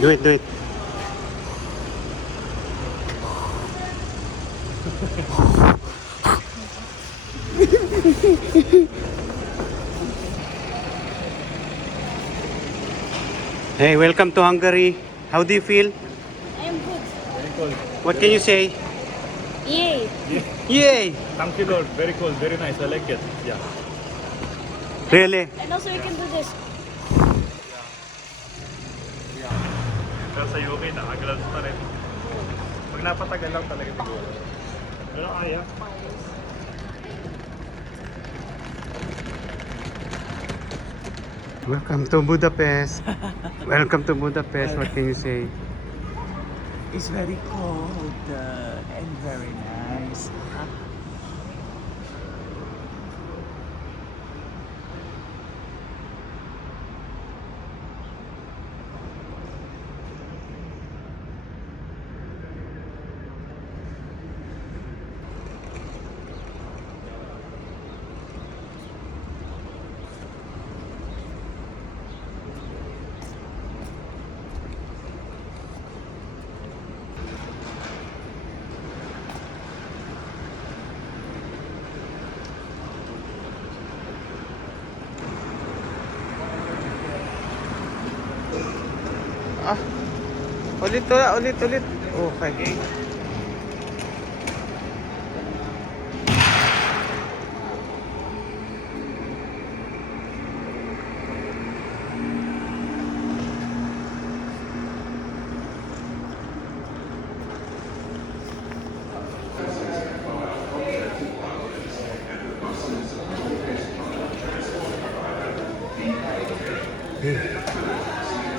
Do it, do it. Hey, welcome to Hungary. How do you feel? I am good. Very cold. What can you say? Yay! Yay! Thank you, Lord. Very cold. Very nice. I like it. Yeah. Really? And also you can do this. Pero sa UK, nakagalads pa rin. Pag napatagal lang talaga siguro. Pero kaya. Welcome to Budapest. Welcome to Budapest. What can you say? It's very cold and very nice. Ah, ulit. Okay.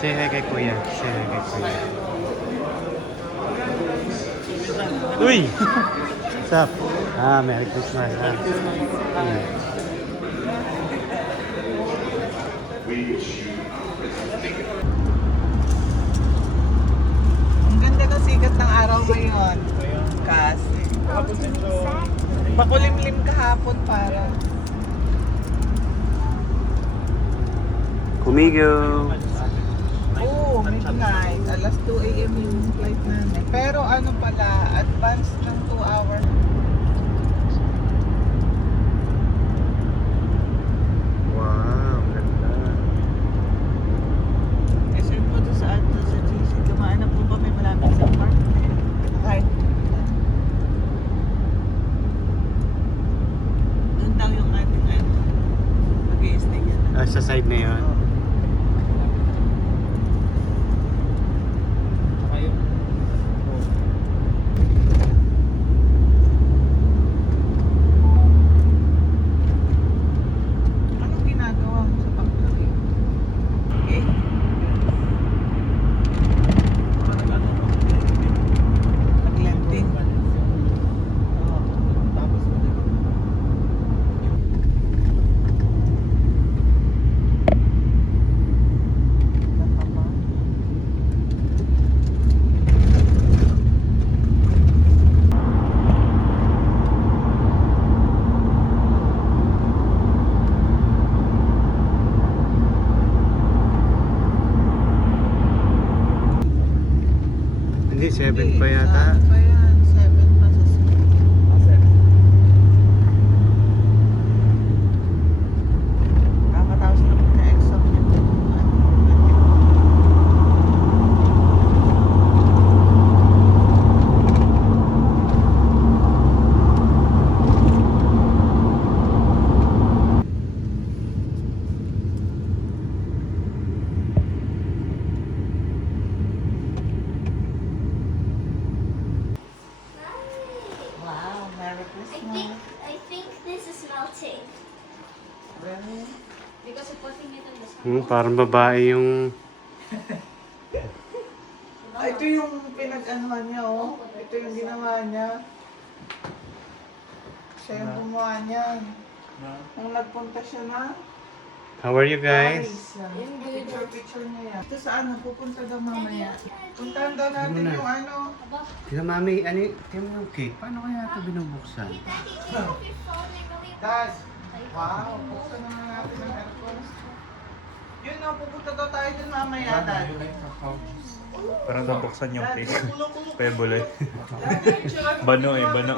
Say hi kay Kuya. Say hi kay Kuya. Uy! What's up? Ah, Merry Christmas. Ah. Ang ganda ng sikat ng araw ngayon. Kasi pakulimlim kahapon para. Kumigo. Oo, midnight. Alas 2 a.m. yung flight namin. Pero ano pala, advance ng 2 hours. Wow, ganda. Kasi po doon sa GC, dumaan na po kami malapit sa park. Okay. Doon daw yung ating mag-i-stay yan. Ah, sa side na yun. Anong ginagawa mo sa pagkakas? Okay. Nag-lending. Hindi, 7 pa yata. Saan pa yan? 7 pa sa school. Kakatapos na magka-exam nito. Wow, Merry Christmas. I think this is melting. Really? Because you're putting it in the sun. Parang babae yung... Ito yung pinag-anuhan niya, oh. Ito yung ginawa niya. Siya yung gumawa niyan. Nung nagpunta siya na How are you guys? Paris. Picture niya yan. Ito saan? Pupunta daw mamaya. Puntahan daw natin Muna. yung ano. Tila mami, ano yung yung cake? Paano kaya ito binubuksan? Dad! Wow! Buksan naman natin ang aircon. Yun na, pupunta daw tayo dun mamaya, Dad. Parang nabuksan yung cake. Pebble eh. Bano eh, bano.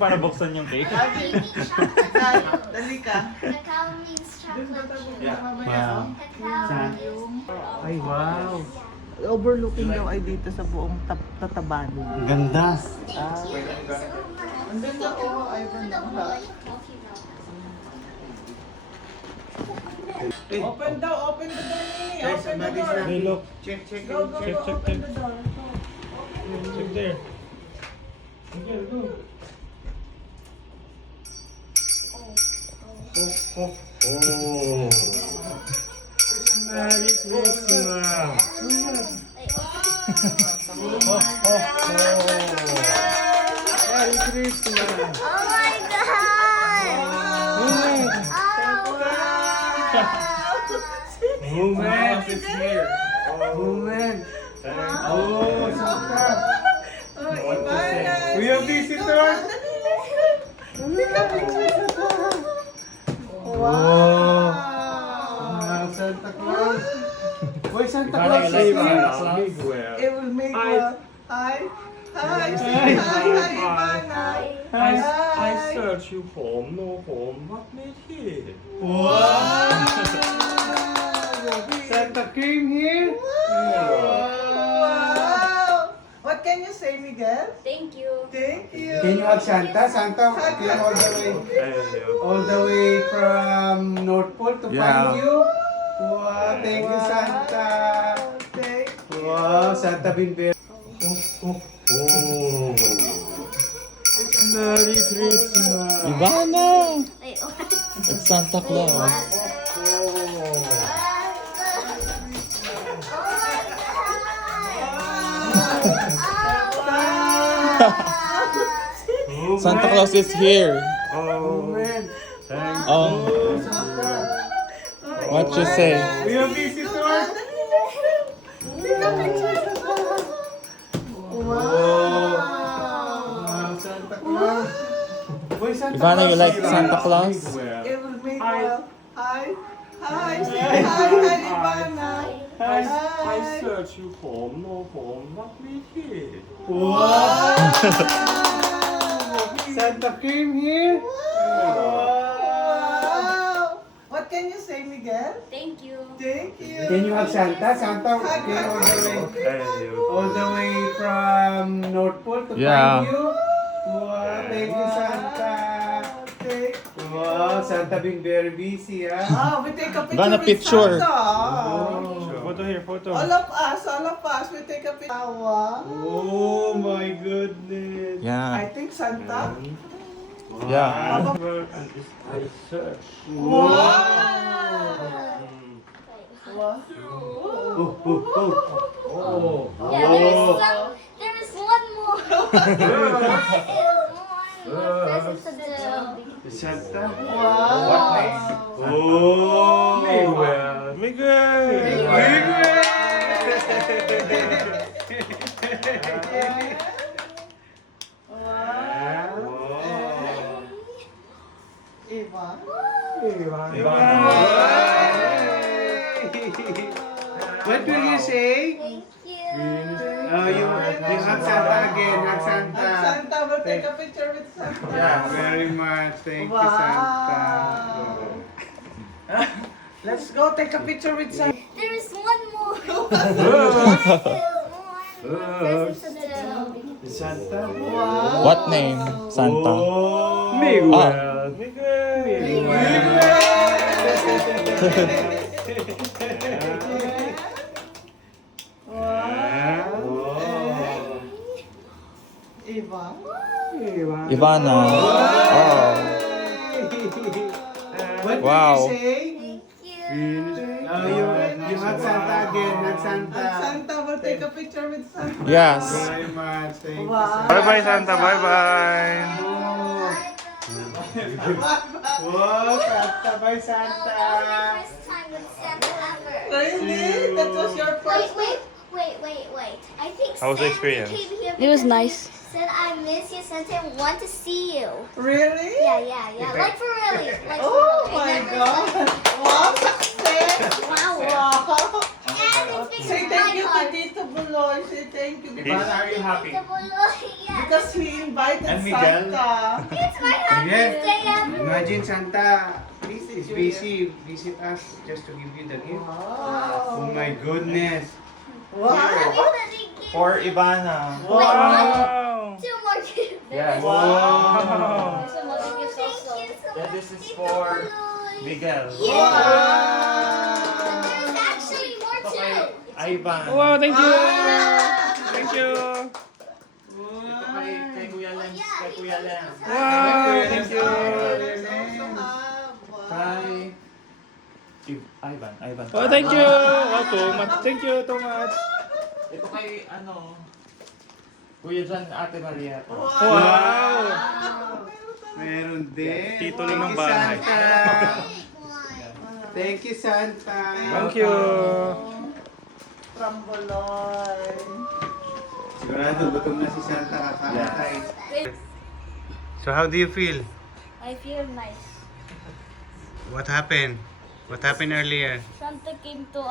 Para buksan yung cake. Baby chocolate. Dali ka. Cacao means chocolate. Wow. Cacao means... Ay, wow. Overlooking daw ay dito sa buong Tatabano. Ang ganda. Ang ganda ko, ay ganda. Open daw, open the door, Nini. Open the door. Hey, look. Go, go, Check, go, check, open check. the door. Check there. Miguel, go. Oh, oh, oh. Merry Christmas. Merry Christmas. Oh my God! Oh man, it's here. Oh man. Oh, Santa. What to say? We have visitors. Wow. Santa Claus. Wait, Santa Claus is here. It will make hi. Hi. Hi. Say hi, Ivana. I search you home, no home, what made here? Wow. Santa came here. Wow. What can you say, Miguel? Thank you. Thank you. Can you hug Santa? Santa came all the way from North Pole to find you. Wow, thank you, Santa. Thank you. Wow, Santa been very... Oh. Merry Christmas. Ivana! Wait, what? It's Santa Claus. Santa Claus is here. Oh man. Thank What you say? We have visitors. Wow, Santa Claus. Wait, Santa Ivana, you Claus like is Santa Claus? It will make Hi. hi. Hi. Say hi, Ivana. I search you home, no home, what made here? Wow. Santa came here. Wow. What can you say, Miguel? Thank you. Thank you. Can you hug Santa? Santa came all the way from North Pole to Yeah. find you. Wow, thank you, Santa. Thank Wow, Santa been very busy, ah. we take a picture Ivana, with picture. Santa. Photo here, photo. All of us, we take a picture. Wow. Oh my goodness. I Yeah. think Santa. Yeah. I search. Wow. Oh. Yeah, there's one more. Present to do. Santa. Wow. Oh. Miguel. Eva. What will you say? Thank you. Oh, you hug Santa again, hug Santa. Santa will take a picture with Santa. Yeah, very much. Thank you, Santa. Let's go take a picture with Santa. There is one more. Present to do. Santa. What name? Santa. Oh. Miguel. Eva. Ivana. Oh. What Wow. will you say? Thank you. Oh, you hug Santa again, hug Santa. Santa will take a picture with Santa. Yes. Very much. Thank you. Wow. Bye-bye, Santa. Bye-bye. Wow, Santa. Bye, That Santa. was my first time with Santa ever. Really? That was your first Wait. I think How was the Santa experience? came here It was because nice. he said I miss you, Santa, and want to see you. Really? Yeah. Like for really. Like for Oh really. my And then God. Wow, success. Wow. Wow. And it's because Say of thank my you to card. Tito Buloy. Say thank you. Ivana, are you happy? Yes. Because he invited And Miguel? Santa. It's my happiest day ever. Imagine Santa is busy visit us just to give you the gift. Wow. Oh my goodness. Wow. Everybody give For Ivana. Wow! two more gifts. Yes. Wow! There's some other gifts also. Yeah, this is for Miguel. Yeah. There's actually more Ito to kay it. Ivan. Wow, thank you! Ah. Thank you! Ito kay Kuya Lens. Kay Kuya Lens. Wow, thank you! Kay Ivan. Oh, thank you! Oh, too much. Thank you, too much. Ito kay Kuya Jan, Ate Maria. Wow! Meron din. Titulo ng Thank you, bahay. Santa. Big one. Thank you, Santa. Thank you! From Buloy. Sigurado gutom na si Santa kakain. Yeah. So how do you feel? I feel nice. What happened? What happened earlier? Santa came to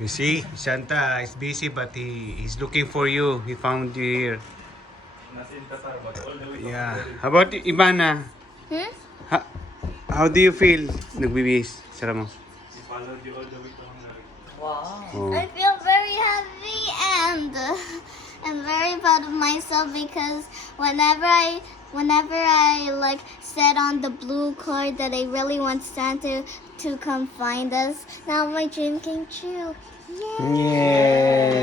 You see, Santa is busy but he's looking for you. He found you here. Yeah. How about Ivana? Hmm? How do you feel? Nagbibis. Sara mo. Wow. Oh. I feel very happy and I'm very proud of myself because whenever I like said on the blue card that I really want Santa to come find us, now my dream came true. Yay! Yeah.